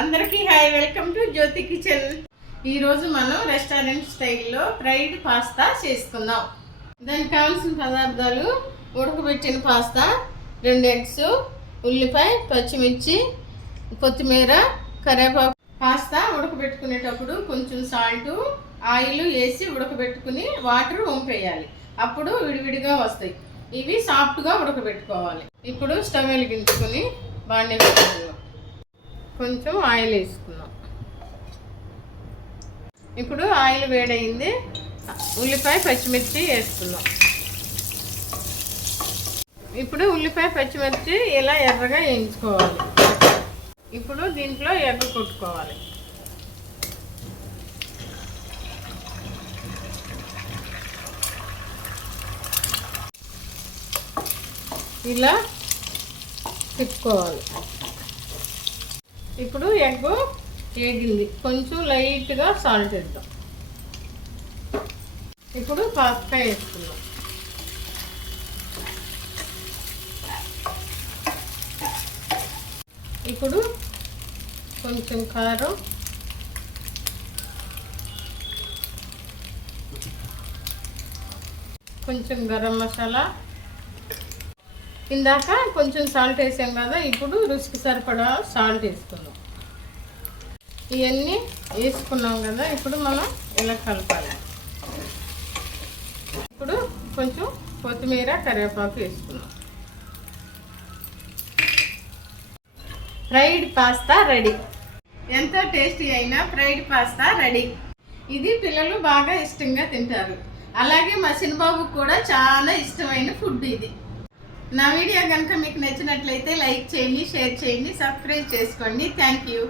అందరికీ hi, welcome to Jyothi kitchen. ఈరోజు మనం రెస్టారెంట్ స్టైల్లో ఫ్రైడ్ పాస్తా చేసుకుందాం. దానికి కావాల్సిన పదార్థాలు: ఉడకబెట్టిన పాస్తా, 2 ఎగ్స్, ఉల్లిపాయ, పచ్చిమిర్చి, కొత్తిమీర, కరివేపాకు. పాస్తా ఉడకబెట్టుకునేటప్పుడు కొంచెం సాల్టు, ఆయిల్ వేసి ఉడకబెట్టుకుని వాటర్ వంపేయాలి. అప్పుడు విడివిడిగా వస్తాయి. ఇవి సాఫ్ట్గా ఉడకబెట్టుకోవాలి. ఇప్పుడు స్టవ్ వెలిగించుకుని బాండీ పెట్టుకుందాం. కొంచెం ఆయిల్ వేసుకుందాం. ఇప్పుడు ఆయిల్ వేడైంది. ఉల్లిపాయ, పచ్చిమిర్చి వేసుకుందాం. ఇప్పుడు ఉల్లిపాయ, పచ్చిమిర్చి ఇలా ఎర్రగా వేయించుకోవాలి. ఇప్పుడు దీంట్లో ఎగ్ కొట్టుకోవాలి. ఇలా తిప్పుకోవాలి. ఇప్పుడు ఎగ్ వేగింది. కొంచెం లైట్గా సాల్ట్ వేద్దాం. ఇప్పుడు పాస్తా వేసుకుందాం. ఇప్పుడు కొంచెం కారం, కొంచెం గరం మసాలా. ఇందాక కొంచెం సాల్ట్ వేసాం కదా, ఇప్పుడు రుచికి సరిపడా సాల్ట్ వేసుకుందాం. ఇవన్నీ వేసుకున్నాం కదా, ఇప్పుడు మనం ఇలా కలపాలి. ఇప్పుడు కొంచెం కొత్తిమీర, కరివేపాకు వేసుకుందాం. Fried pasta ready. ఎంతో టేస్టీ అయిన ఫ్రైడ్ పాస్తా రెడీ. ఇది పిల్లలు బాగా ఇష్టంగా తింటారు. అలాగే మా చిన్నబాబుకు కూడా చాలా ఇష్టమైన ఫుడ్ ఇది. నా వీడియో కనుక మీకు నచ్చినట్లయితే లైక్ చేయండి, షేర్ చేయండి, సబ్స్క్రైబ్ చేసుకోండి. Thank you.